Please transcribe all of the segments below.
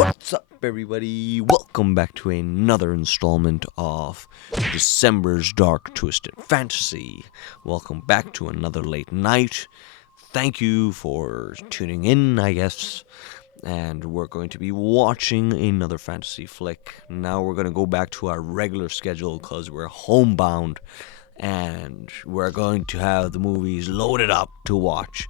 What's up, everybody? Welcome back to another installment of December's Dark Twisted Fantasy. Welcome back to another late night. Thank you for tuning in, I guess. And we're going to be watching another fantasy flick. Now we're going to go back to our regular schedule because we're homebound. And we're going to have the movies loaded up to watch.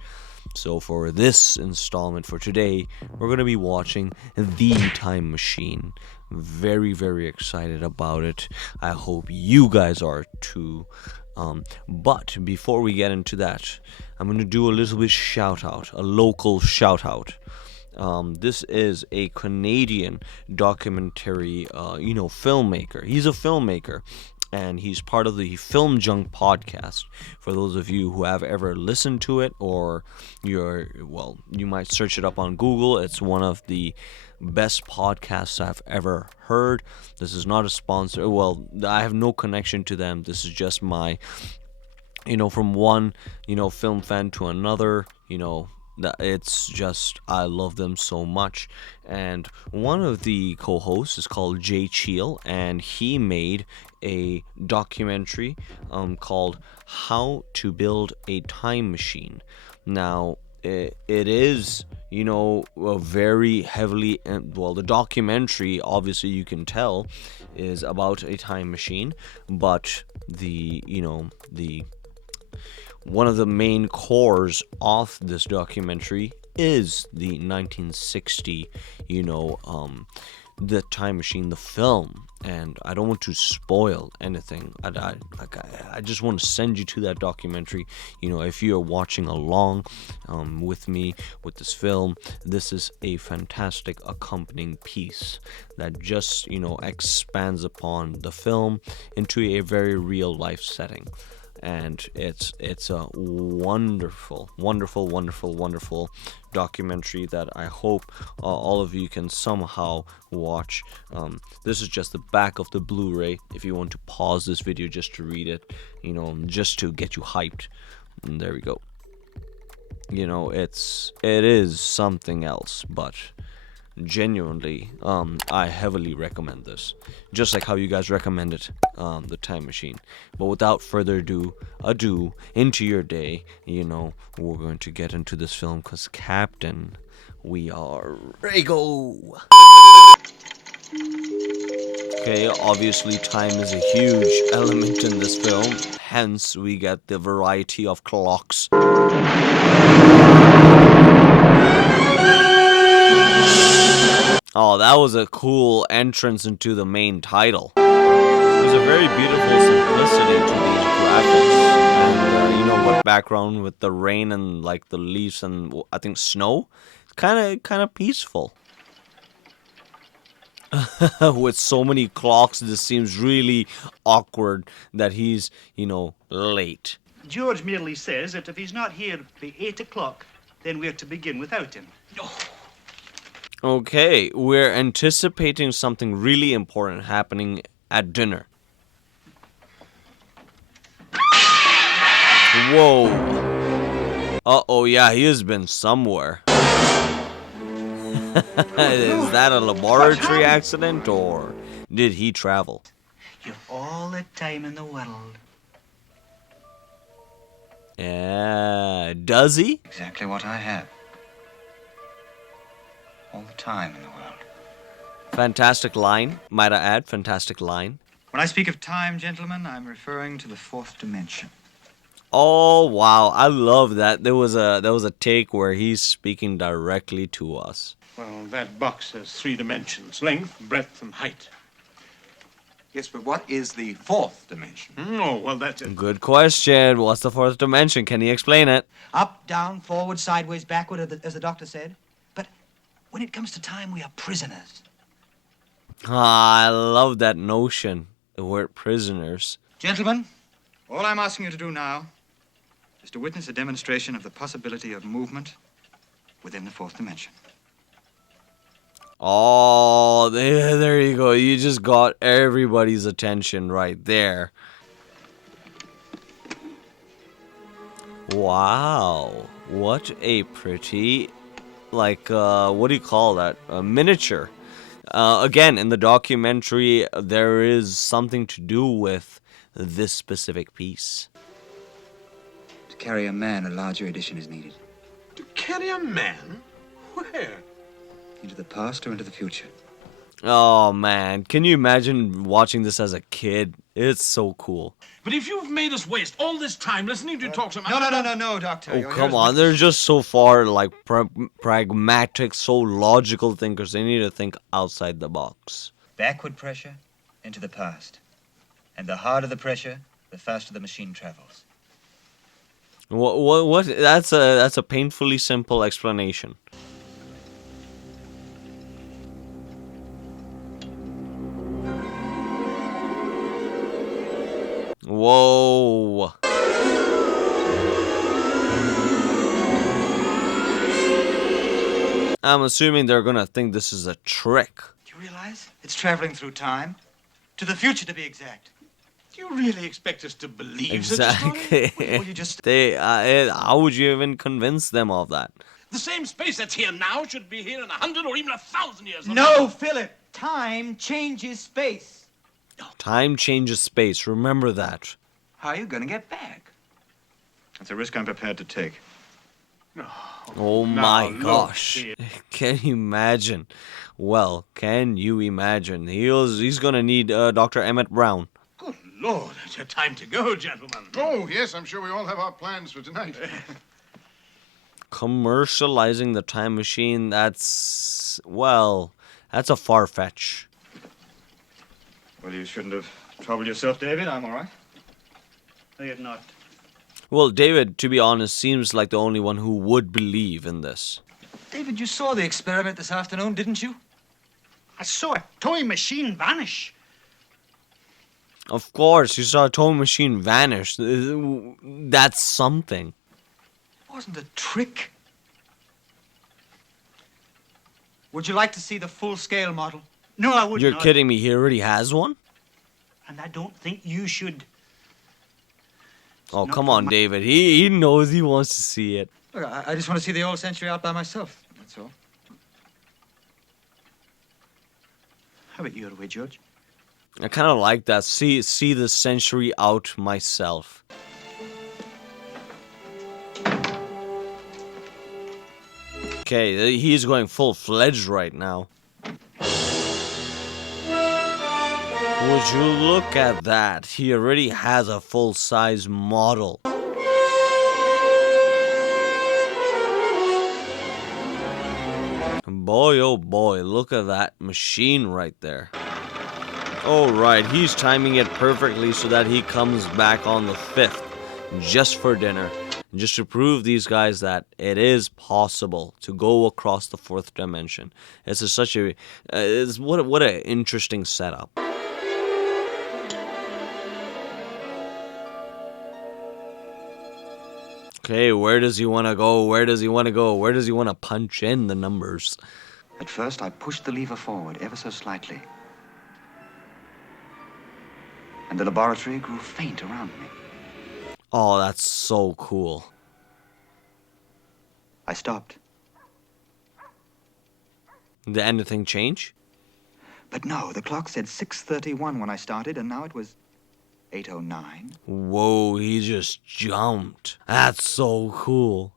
So for this installment for today, we're going to be watching The Time Machine. Very, very excited about it. I hope you guys are too. But before we get into that, I'm going to do a little bit shout out, a local shout out. This is a Canadian documentary, filmmaker. He's a filmmaker. And he's part of the Film Junk podcast. For those of you who have ever listened to it, or you might search it up on Google. It's one of the best podcasts I've ever heard. This is not a sponsor. Well, I have no connection to them. This is just my, from one, film fan to another, it's just, I love them so much. And one of the co-hosts is called Jay Cheel, and he made a documentary called How to Build a Time Machine. Now, it is, a very heavily, the documentary, obviously you can tell, is about a time machine, but one of the main cores of this documentary is the 1960, the Time Machine, the film. And I don't want to spoil anything. I just want to send you to that documentary. If you're watching along with me with this film, this is a fantastic accompanying piece that just, expands upon the film into a very real life setting. And it's a wonderful documentary that I hope all of you can somehow watch. This is just the back of the Blu-ray. If you want to pause this video just to read it, just to get you hyped. And there we go. It is something else, but genuinely, I heavily recommend this, just like how you guys recommended The Time Machine. But without further ado into your day, we're going to get into this film, because Captain, we are ready to go. Okay, obviously time is a huge element in this film, hence we get the variety of clocks. Oh, that was a cool entrance into the main title. There's a very beautiful simplicity to these graphics. And, what background with the rain and, like, the leaves and, I think, snow? It's kind of peaceful. With so many clocks, this seems really awkward that he's, late. George merely says that if he's not here by 8 o'clock, then we're to begin without him. Okay, we're anticipating something really important happening at dinner. Whoa. Uh-oh, yeah, he has been somewhere. Is that a laboratory accident, or did he travel? You've all the time in the world. Yeah, does he? Exactly what I have. All the time in the world. Fantastic line, might I add, fantastic line. When I speak of time, gentlemen, I'm referring to the fourth dimension. Oh, wow, I love that. There was a take where he's speaking directly to us. Well, that box has 3 dimensions, length, breadth, and height. Yes, but what is the fourth dimension? Oh, well, that's it. Good question. What's the fourth dimension? Can he explain it? Up, down, forward, sideways, backward, as the doctor said. But when it comes to time, we are prisoners. I love that notion. The word prisoners. Gentlemen, all I'm asking you to do now is to witness a demonstration of the possibility of movement within the fourth dimension. Oh, there you go. You just got everybody's attention right there. Wow. What a pretty, what do you call that? A miniature. Again, in the documentary, there is something to do with this specific piece. To carry a man, a larger edition is needed. To carry a man? Where? Into the past or into the future? Oh man, can you imagine watching this as a kid? It's so cool. But if you've made us waste all this time listening to you talk so much... No, Doctor. Oh, You're come as on. witness. They're just so far, like, pragmatic, so logical thinkers. They need to think outside the box. Backward pressure into the past. And the harder the pressure, the faster the machine travels. What? That's a painfully simple explanation. Whoa. I'm assuming they're gonna think this is a trick. Do you realize? It's traveling through time. To the future, to be exact. Do you really expect us to believe such a story? Exactly. Well, you just... How would you even convince them of that? The same space that's here now should be here in 100 or even 1,000 years. from No, now. Philip. Time changes space. Time changes space. Remember that. How are you going to get back? That's a risk I'm prepared to take. Oh Now, my look gosh. here. Can you imagine? Well, can you imagine? He's gonna need Dr. Emmett Brown. Good Lord, it's your time to go, gentlemen. Oh, yes, I'm sure we all have our plans for tonight. Commercializing the time machine, that's a far fetch. Well, you shouldn't have troubled yourself, David. I'm all right. No, you're not. Well, David, to be honest, seems like the only one who would believe in this. David, you saw the experiment this afternoon, didn't you? I saw a toy machine vanish. Of course, you saw a toy machine vanish. That's something. It wasn't a trick. Would you like to see the full-scale model? No, I would You're not. kidding me, he already has one? And I don't think you should. Oh, not come for on, my- David. He knows he wants to see it. Look, I just want to see the old century out by myself. That's all. How about your way, George? I kind of like that. See the century out myself. Okay, he's going full-fledged right now. Would you look at that? He already has a full-size model. Boy, oh boy, look at that machine right there. Oh, right, he's timing it perfectly so that he comes back on the 5th, just for dinner. Just to prove these guys that it is possible to go across the 4th dimension. It's such a, what an interesting setup. Okay, where does he want to go? Where does he want to go? Where does he want to punch in the numbers? At first, I pushed the lever forward ever so slightly. And the laboratory grew faint around me. Oh, that's so cool. I stopped. Did anything change? But no, the clock said 6:31 when I started, and now it was 8:09. Whoa, he just jumped. That's so cool.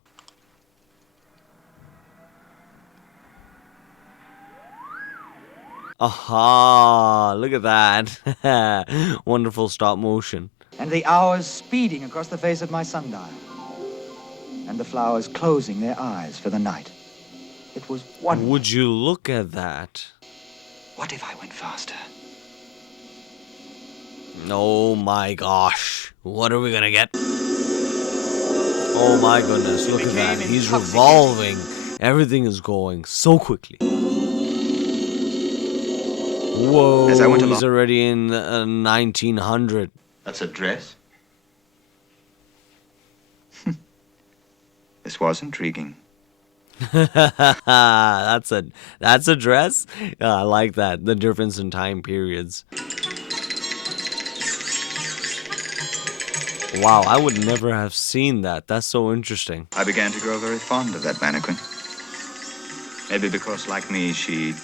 Aha, look at that. Wonderful stop motion. And the hours speeding across the face of my sundial. And the flowers closing their eyes for the night. It was wonderful. Would you look at that? What if I went faster? Oh my gosh. What are we gonna get? Oh my goodness, look at that. He's revolving. Everything is going so quickly. Whoa, As I went he's along- already in 1900. That's a dress? This was intriguing. that's a dress? I like that. The difference in time periods. Wow, I would never have seen that. That's so interesting. I began to grow very fond of that mannequin. Maybe because, like me, she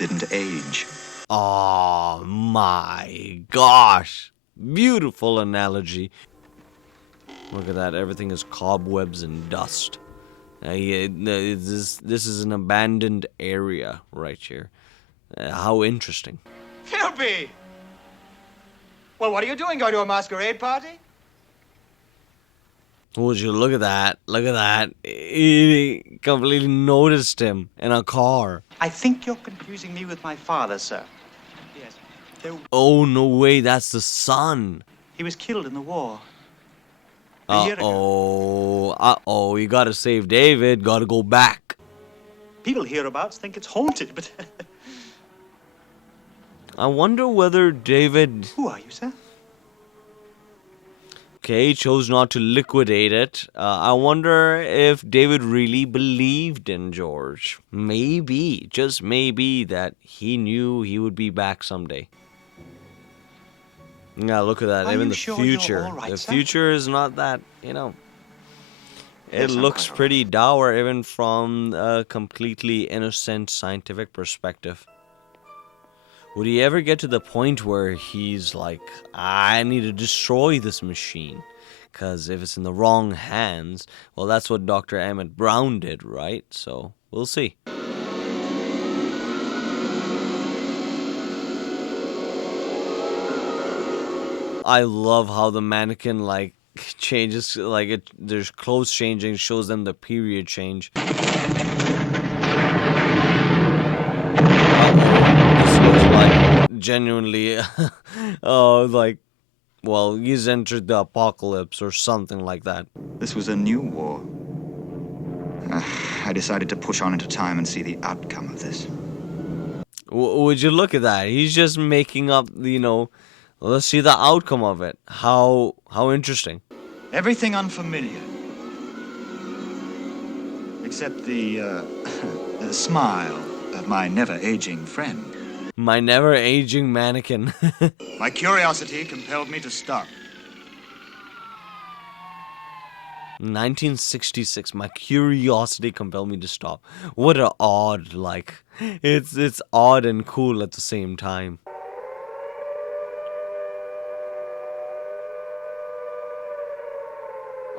didn't age. Oh my gosh. Beautiful analogy. Look at that. Everything is cobwebs and dust. This is an abandoned area right here. How interesting. Philby! Well, what are you doing? Going to a masquerade party? Would you look at that? Look at that. He completely noticed him in a car. I think you're confusing me with my father, sir. Yes. Oh, no way. That's the son. He was killed in the war. A year ago. Uh-oh. You gotta save David. Gotta go back. People hereabouts think it's haunted, but... I wonder whether David... Who are you, sir? Okay, chose not to liquidate it. I wonder if David really believed in George. Maybe, just maybe, that he knew he would be back someday. Yeah, look at that. Are Even you the sure you're future. all right, The sir? future is not that, you know. It Yes, I'm looks quite all pretty dour, even from a completely innocent scientific perspective. Would he ever get to the point where he's like, I need to destroy this machine? Because if it's in the wrong hands, well, that's what Dr. Emmett Brown did, right? So, we'll see. I love how the mannequin, like, changes, like, there's clothes changing, shows them the period change. This looks like genuinely, like, well, he's entered the apocalypse or something like that. This was a new war. I decided to push on into time and see the outcome of this. Would you look at that? He's just making up, you know, let's see the outcome of it. How interesting. Everything unfamiliar. Except the smile of my never-aging friend. My never-aging mannequin. My curiosity compelled me to stop. 1966. My curiosity compelled me to stop. What a odd, like, it's odd and cool at the same time.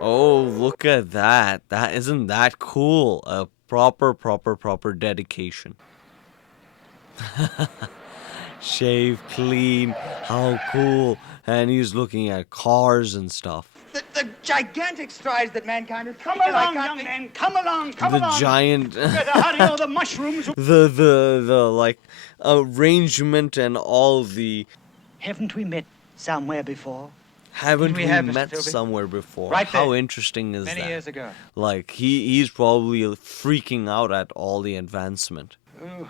Oh, look at that. Isn't that cool? A proper dedication. Shave clean. How cool. And he's looking at cars and stuff. The gigantic strides that mankind has Come taken, I along, can't young think- man. Come along, come The along. giant Better hurry or the mushrooms... the like arrangement and all the Haven't we met somewhere before? haven't we we have, Mr. met Philby? somewhere before? Right How there. interesting is Many that? years ago. Like he's probably freaking out at all the advancement. Oh,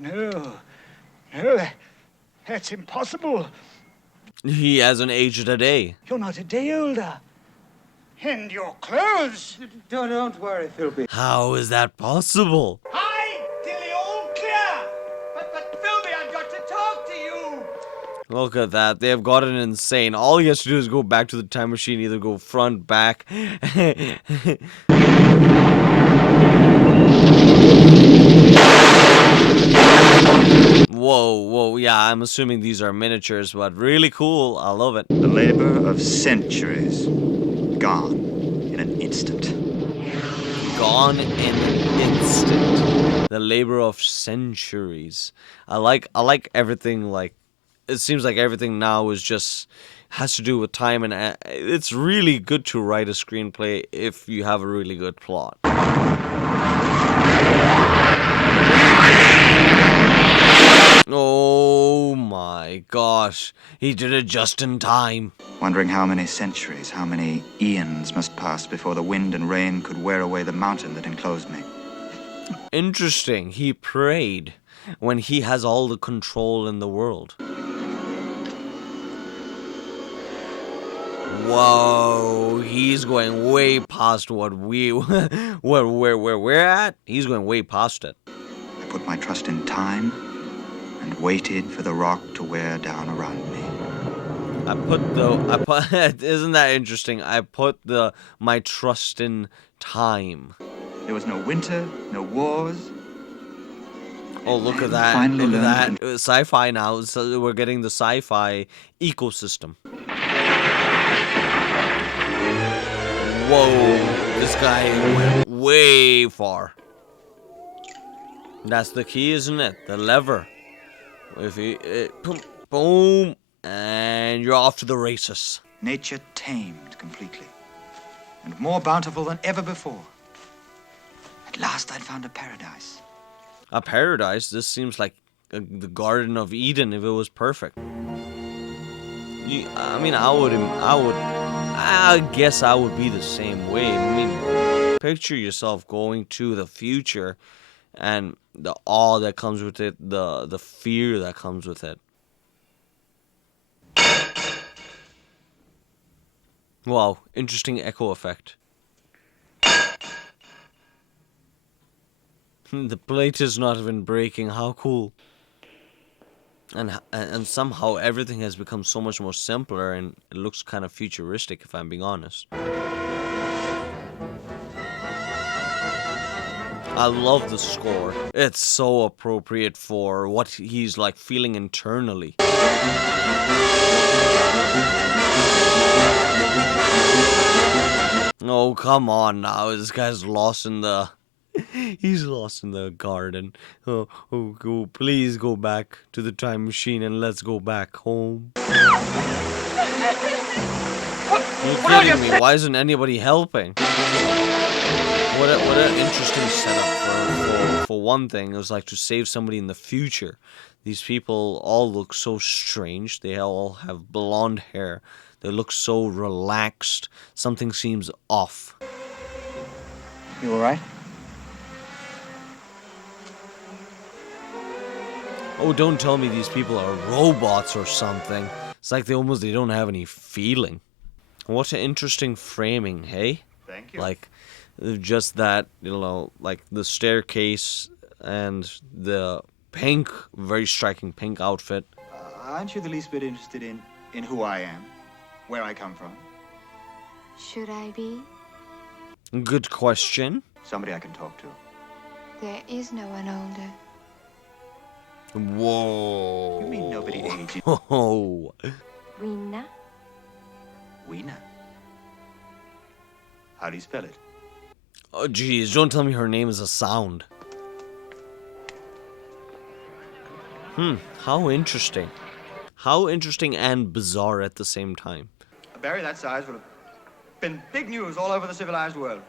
no. That's impossible. He hasn't aged a day. You're not a day older. And your clothes. Don't worry, Philby. How is that possible? Hi, Tilly, all clear. But Philby, I've got to talk to you. Look at that. They have gotten insane. All he has to do is go back to the time machine, either go front, back. Whoa, yeah, I'm assuming these are miniatures, but really cool. I love it. The labor of centuries. Gone in an instant. Gone in an instant. The labor of centuries. I like everything. Like, it seems like everything now is just has to do with time, and it's really good to write a screenplay if you have a really good plot. Oh my gosh, he did it just in time. Wondering how many centuries, how many eons must pass before the wind and rain could wear away the mountain that enclosed me. Interesting, he prayed when he has all the control in the world. Whoa, he's going way past what where we're at. He's going way past it. I put my trust in time and waited for the rock to wear down around me. Isn't that interesting? I put my trust in time. There was no winter, no wars. Oh, look at that. Finally Look at learned that. Sci-fi now. So we're getting the sci-fi ecosystem. Whoa. This guy went way far. That's the key, isn't it? The lever. If you... boom, boom. And you're off to the races. nature tamed completely, and more bountiful than ever before. At last I'd found a paradise. A paradise? This seems like the Garden of Eden if it was perfect. I guess I would be the same way. I mean, picture yourself going to the future and the awe that comes with it, the fear that comes with it. Wow, interesting echo effect. The plate is not even breaking. How cool. And somehow everything has become so much more simpler, and it looks kind of futuristic, if I'm being honest. I love the score. It's so appropriate for what he's like feeling internally. Oh, come on now. This guy's lost in the... He's lost in the garden. Oh, please go back to the time machine and let's go back home. You're kidding me. Why isn't anybody helping? What an interesting setup for one thing. It was like to save somebody in the future. These people all look so strange. They all have blonde hair. They look so relaxed. Something seems off. You all right? Oh, don't tell me these people are robots or something. It's like they don't have any feeling. What an interesting framing, hey? Thank you. Like, just that, like the staircase and the pink, very striking pink outfit. Aren't you the least bit interested in who I am? Where I come from? Should I be? Good question. Somebody I can talk to. There is no one older. Whoa. You mean nobody ages? Oh. Rina? Weena. How do you spell it? Oh, geez, don't tell me her name is a sound. How interesting. How interesting and bizarre at the same time. A berry that size would have been big news all over the civilized world.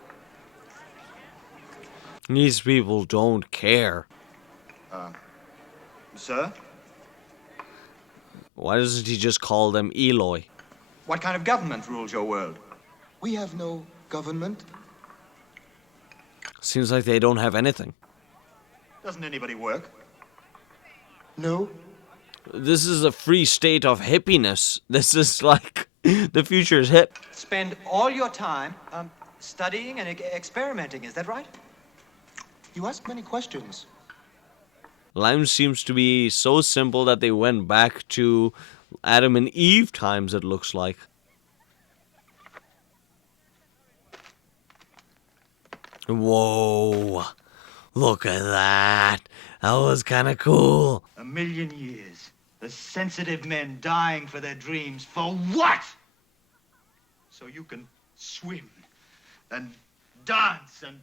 These people don't care. Sir? Why doesn't he just call them Eloy? What kind of government rules your world? We have no government. Seems like they don't have anything. Doesn't anybody work? No. This is a free state of hippiness. This is like, the future is hip. Spend all your time studying and experimenting, is that right? You ask many questions. Life seems to be so simple that they went back to Adam and Eve times, it looks like. Whoa. Look at that. That was kind of cool. 1,000,000 years. The sensitive men dying for their dreams. For what? So you can swim and dance and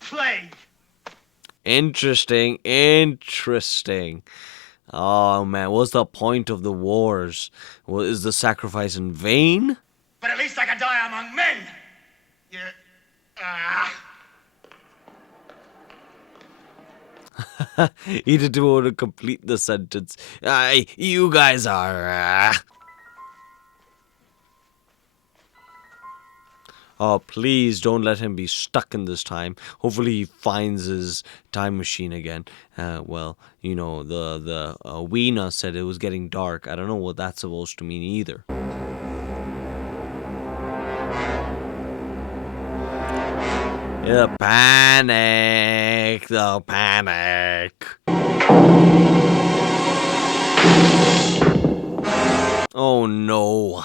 play. Interesting. Oh man, what's the point of the wars? Is the sacrifice in vain? But at least I can die among men. He didn't want to complete the sentence. You guys are... Oh, please don't let him be stuck in this time. Hopefully he finds his time machine again. Well, the Weena said it was getting dark. I don't know what that's supposed to mean either. The panic. Oh no.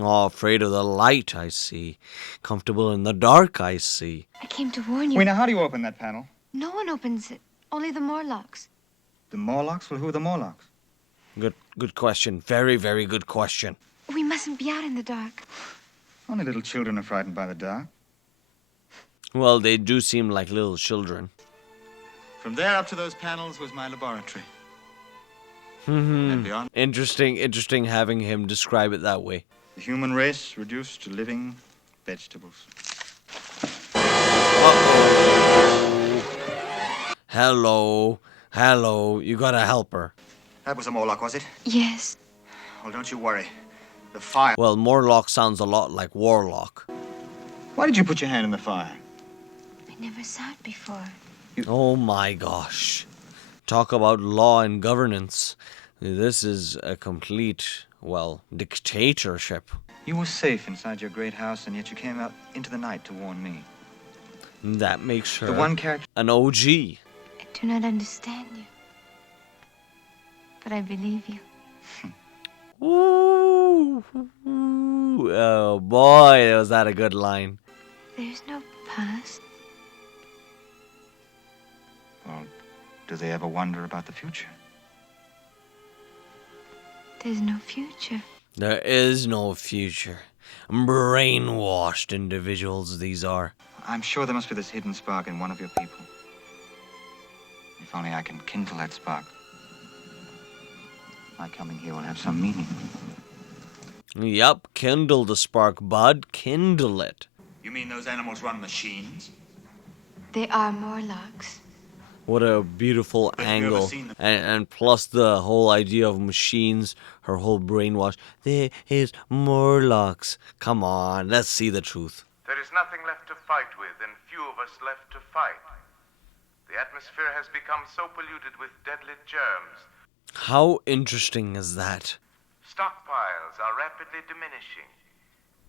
Oh, afraid of the light, I see. Comfortable in the dark, I see. I came to warn you. Weena, how do you open that panel? No one opens it. Only the Morlocks. The Morlocks? Well, who are the Morlocks? Good question. Very, very good question. We mustn't be out in the dark. Only little children are frightened by the dark. Well, they do seem like little children. From there up to those panels was my laboratory. And beyond, Interesting having him describe it that way. the human race reduced to living vegetables. Hello, you gotta help her. That was a Morlock, was it? Yes. Well, don't you worry. The fire... Well, Morlock sounds a lot like Warlock. Why did you put your hand in the fire? I never saw it before. Oh my gosh. Talk about law and governance. This is a complete, well, dictatorship. You were safe inside your great house, and yet you came out into the night to warn me. That makes her The one character... an OG. I do not understand you. But I believe you. Ooh, oh boy, was that a good line. There's no past. Well, do they ever wonder about the future? There's no future. There is no future. Brainwashed individuals these are. I'm sure there must be this hidden spark in one of your people. If only I can kindle that spark. My coming here will have some meaning. Yup, kindle the spark, bud. Kindle it. You mean those animals run machines? They are Morlocks. What a beautiful Have you ever angle. seen them? And plus the whole idea of machines, her whole brainwash. There is Morlocks. Come on, let's see the truth. There is nothing left to fight with, and few of us left to fight. The atmosphere has become so polluted with deadly germs. How interesting is that? Stockpiles are rapidly diminishing,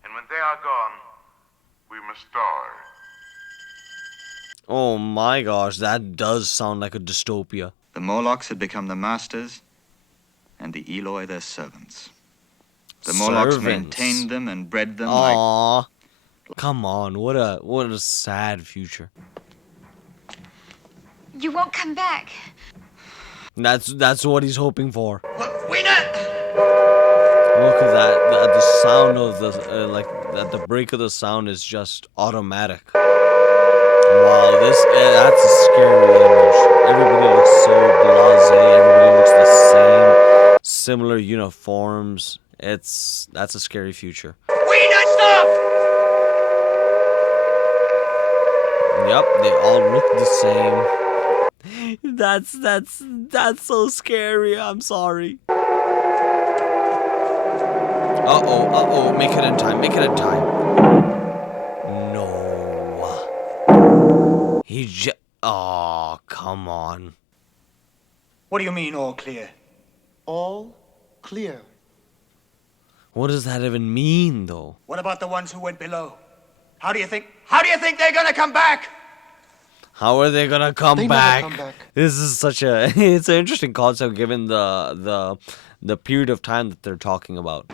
and when they are gone, we must die. Oh my gosh, that does sound like a dystopia. The Morlocks had become the masters, and the Eloi their servants. The Morlocks Servants. maintained them and bred them like... Aww. Come on, what a sad future. You won't come back. That's what he's hoping for. Look, Weena! Look at that. The sound of the at the break of the sound is just automatic. Wow, that's a scary image. Everybody looks so blasé. Everybody looks the same. Similar uniforms. That's a scary future. Weena, stop! Yep, they all look the same. That's so scary. I'm sorry. Uh-oh, make it in time, No. Oh, come on. What do you mean, all clear? All clear. What does that even mean, though? What about the ones who went below? How do you think they're gonna come back? How are they gonna come They back? never come back. This is it's an interesting concept given the period of time that they're talking about.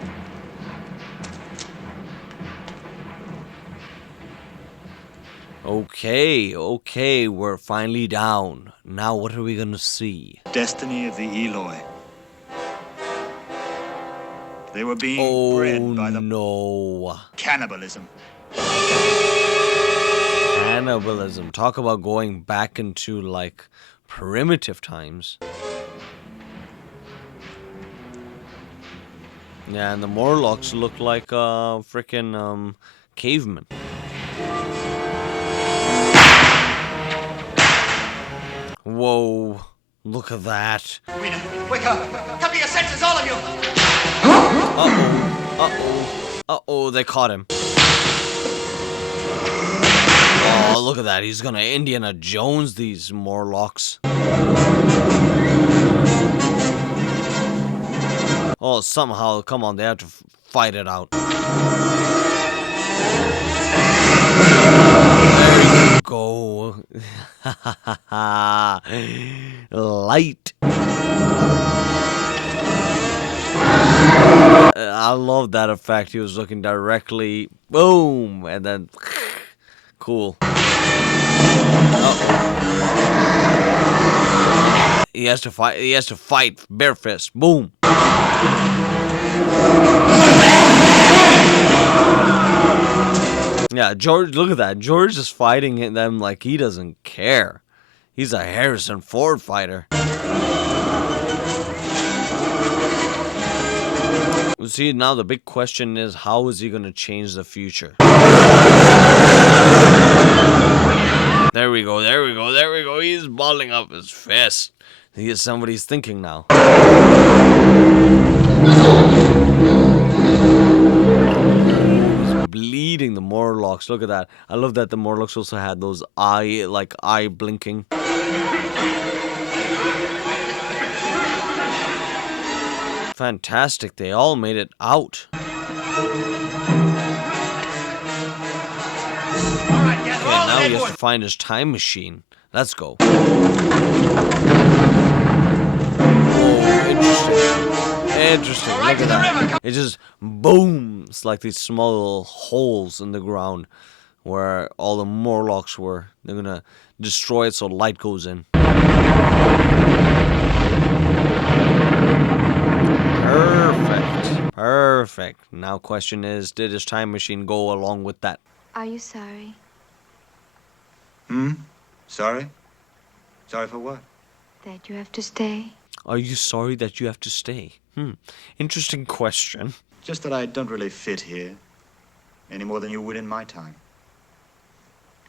Okay, we're finally down. Now what are we gonna see? Destiny of the Eloi. They were being Oh bred by the no. cannibalism. Cannibalism. Talk about going back into like primitive times. Yeah, and the Morlocks look like freaking cavemen. Whoa, look at that. Weena, wake up! Come to your senses, all of you! Uh-oh, they caught him. Oh, look at that. He's gonna Indiana Jones these Morlocks. Oh, somehow, come on, they have to fight it out. There you go. Light. I love that effect. He was looking directly, boom, and then cool. Uh-oh. He has to fight. He has to fight bare fist. Boom. Yeah, George. Look at that. George is fighting them like he doesn't care. He's a Harrison Ford fighter. See, now the big question is, how is he going to change the future? There we go, there we go, there we go. He's balling up his fist. He is somebody's thinking now. He's bleeding the Morlocks. Look at that. I love that the Morlocks also had those eye blinking. Fantastic, they all made it out. Okay, now he has to find his time machine. Let's go. Oh, interesting. Look at that. It just booms like these small little holes in the ground where all the Morlocks were. They're gonna destroy it so light goes in. Perfect. Now question is, did his time machine go along with that? Are you sorry? Sorry? Sorry for what? That you have to stay? Are you sorry that you have to stay? Interesting question. Just that I don't really fit here. Any more than you would in my time.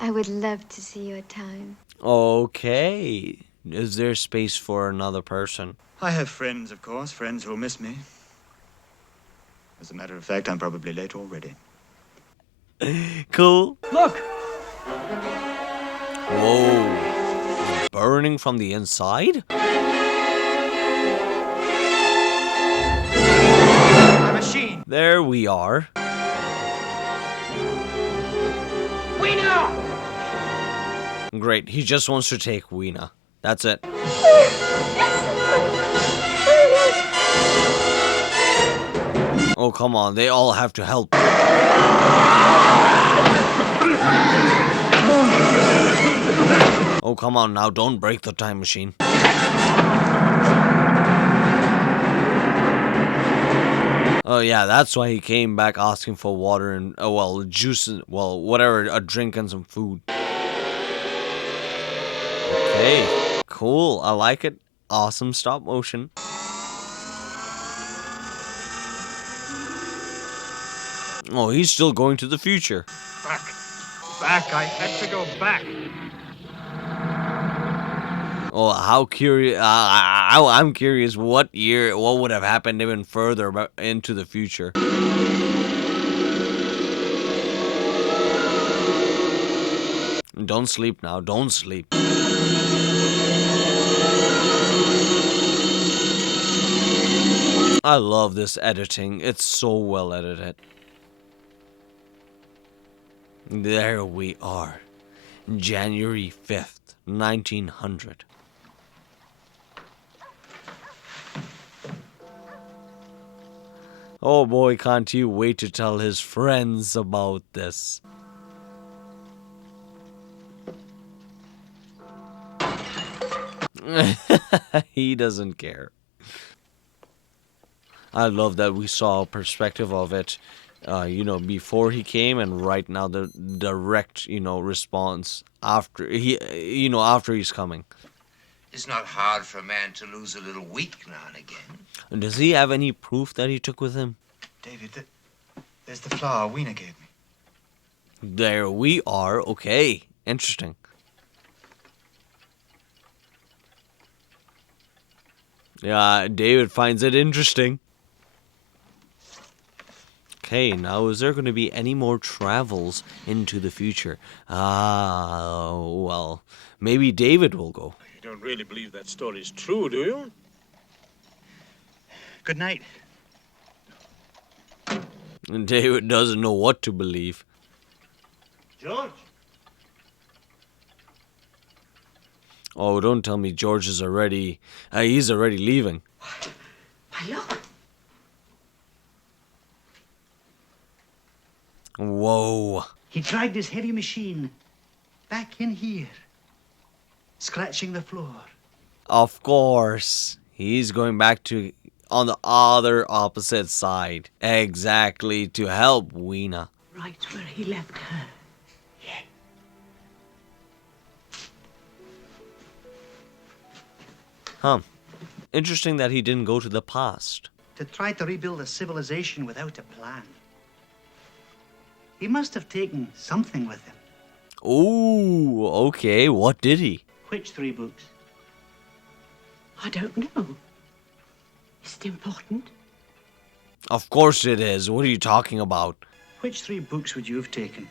I would love to see your time. Okay. Is there space for another person? I have friends, of course, friends who'll miss me. As a matter of fact, I'm probably late already. Cool. Look! Whoa. Burning from the inside? The machine! There we are. Weena! Great. He just wants to take Weena. That's it. Oh, come on. They all have to help. Oh, come on now. Don't break the time machine. Oh, yeah. That's why he came back asking for water and, juice, whatever, a drink and some food. Okay. Cool. I like it. Awesome stop motion. Oh, he's still going to the future. Back, I had to go back. Oh, how curious! I'm curious. What would have happened even further into the future? Don't sleep now. Don't sleep. I love this editing. It's so well edited. There we are. January 5th, 1900. Oh boy, can't you wait to tell his friends about this. He doesn't care. I love that we saw a perspective of it, before he came, and right now the direct, response after after he's coming. It's not hard for a man to lose a little week now and again. And does he have any proof that he took with him? David, there's the flower Weena gave me. There we are. Okay. Interesting. Yeah, David finds it interesting. Okay, now is there going to be any more travels into the future? Well, maybe David will go. You don't really believe that story's true, do you? Good night. And David doesn't know what to believe. George? Oh, don't tell me George is already... he's already leaving. Why, look. Whoa. He dragged his heavy machine back in here, scratching the floor. Of course. He's going back to on the other opposite side. Exactly, to help Weena. Right where he left her. Huh. Interesting that he didn't go to the past. To try to rebuild a civilization without a plan. He must have taken something with him. Ooh, okay. What did he? Which 3 books? I don't know. Is it important? Of course it is. What are you talking about? Which 3 books would you have taken?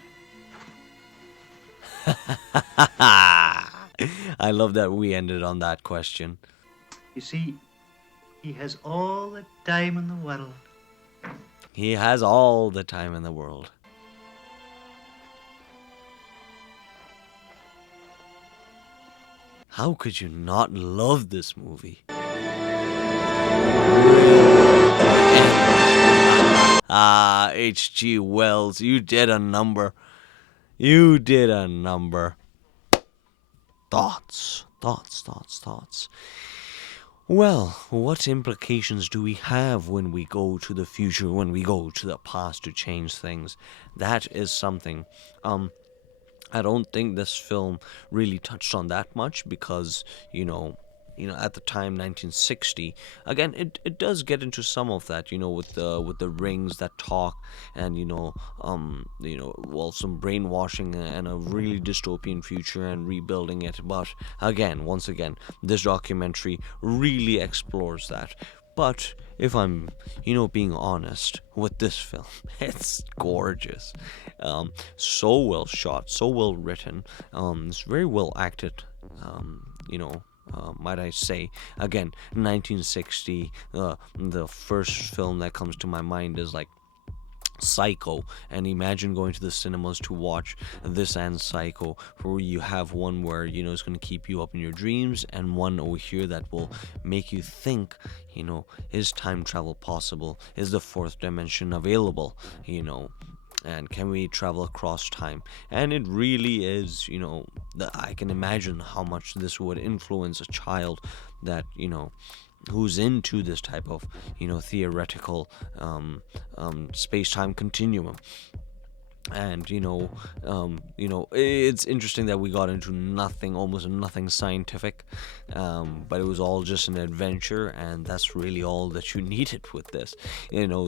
I love that we ended on that question. You see, he has all the time in the world. He has all the time in the world. How could you not love this movie? H.G. Wells, you did a number. You did a number. Thoughts. Well, what implications do we have when we go to the future, when we go to the past to change things? That is something. I don't think this film really touched on that much because, at the time, 1960, again, it does get into some of that, with the rings that talk and, some brainwashing and a really dystopian future and rebuilding it. But once again, this documentary really explores that. But if I'm, being honest with this film, it's gorgeous. So well shot, so well written. It's very well acted. Might I say. Again, 1960. The first film that comes to my mind is like Psycho, and imagine going to the cinemas to watch this and Psycho, where you have one where it's going to keep you up in your dreams, and one over here that will make you think, is time travel possible? Is the fourth dimension available? And can we travel across time? And it really is, I can imagine how much this would influence a child that, who's into this type of, theoretical space-time continuum. And it's interesting that we got into almost nothing scientific, but it was all just an adventure, and that's really all that you needed with this.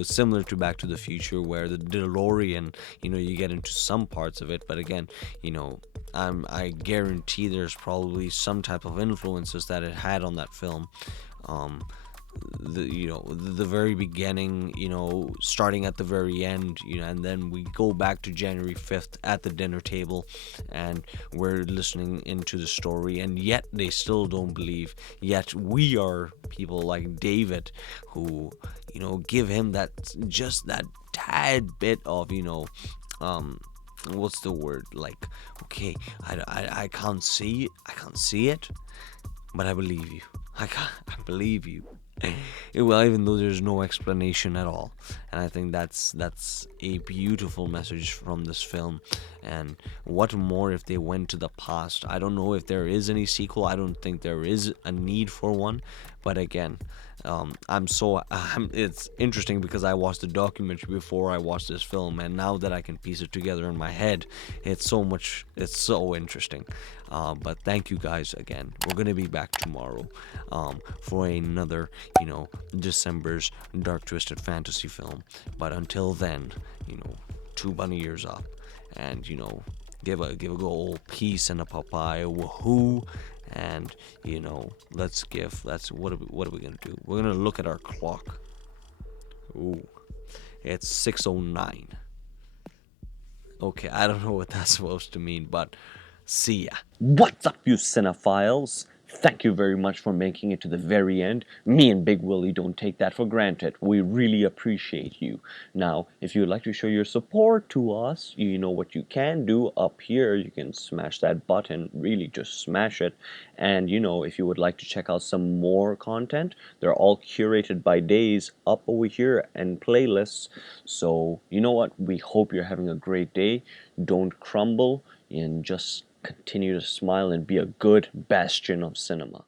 Similar to Back to the Future, where the DeLorean, you get into some parts of it, but again, I guarantee there's probably some type of influences that it had on that film. The very beginning, starting at the very end, and then we go back to January 5th at the dinner table, and we're listening into the story, and yet they still don't believe. Yet we are people like David who, give him that tad bit of, what's the word? Like, okay, I can't see it, but I believe you. I believe you. Well, even though there's no explanation at all. And I think that's a beautiful message from this film. And what more if they went to the past? I don't know if there is any sequel. I don't think there is a need for one. But again, it's interesting because I watched the documentary before I watched this film, and now that I can piece it together in my head, it's so interesting. But thank you guys again. We're gonna be back tomorrow for another, December's dark twisted fantasy film. But until then, 2 bunny ears up, and give a good old peace and a papaya woohoo. And what are we gonna do? We're gonna look at our clock. Ooh, it's 6:09. Okay, I don't know what that's supposed to mean, but see ya. What's up, you cinephiles? Thank you very much for making it to the very end. Me and Big Willie don't take that for granted. We really appreciate you. Now, if you would like to show your support to us, you know what you can do up here. You can smash that button, really just smash it. And you know, if you would like to check out some more content, they're all curated by days up over here and playlists. So, you know what? We hope you're having a great day. Don't crumble and just continue to smile and be a good bastion of cinema.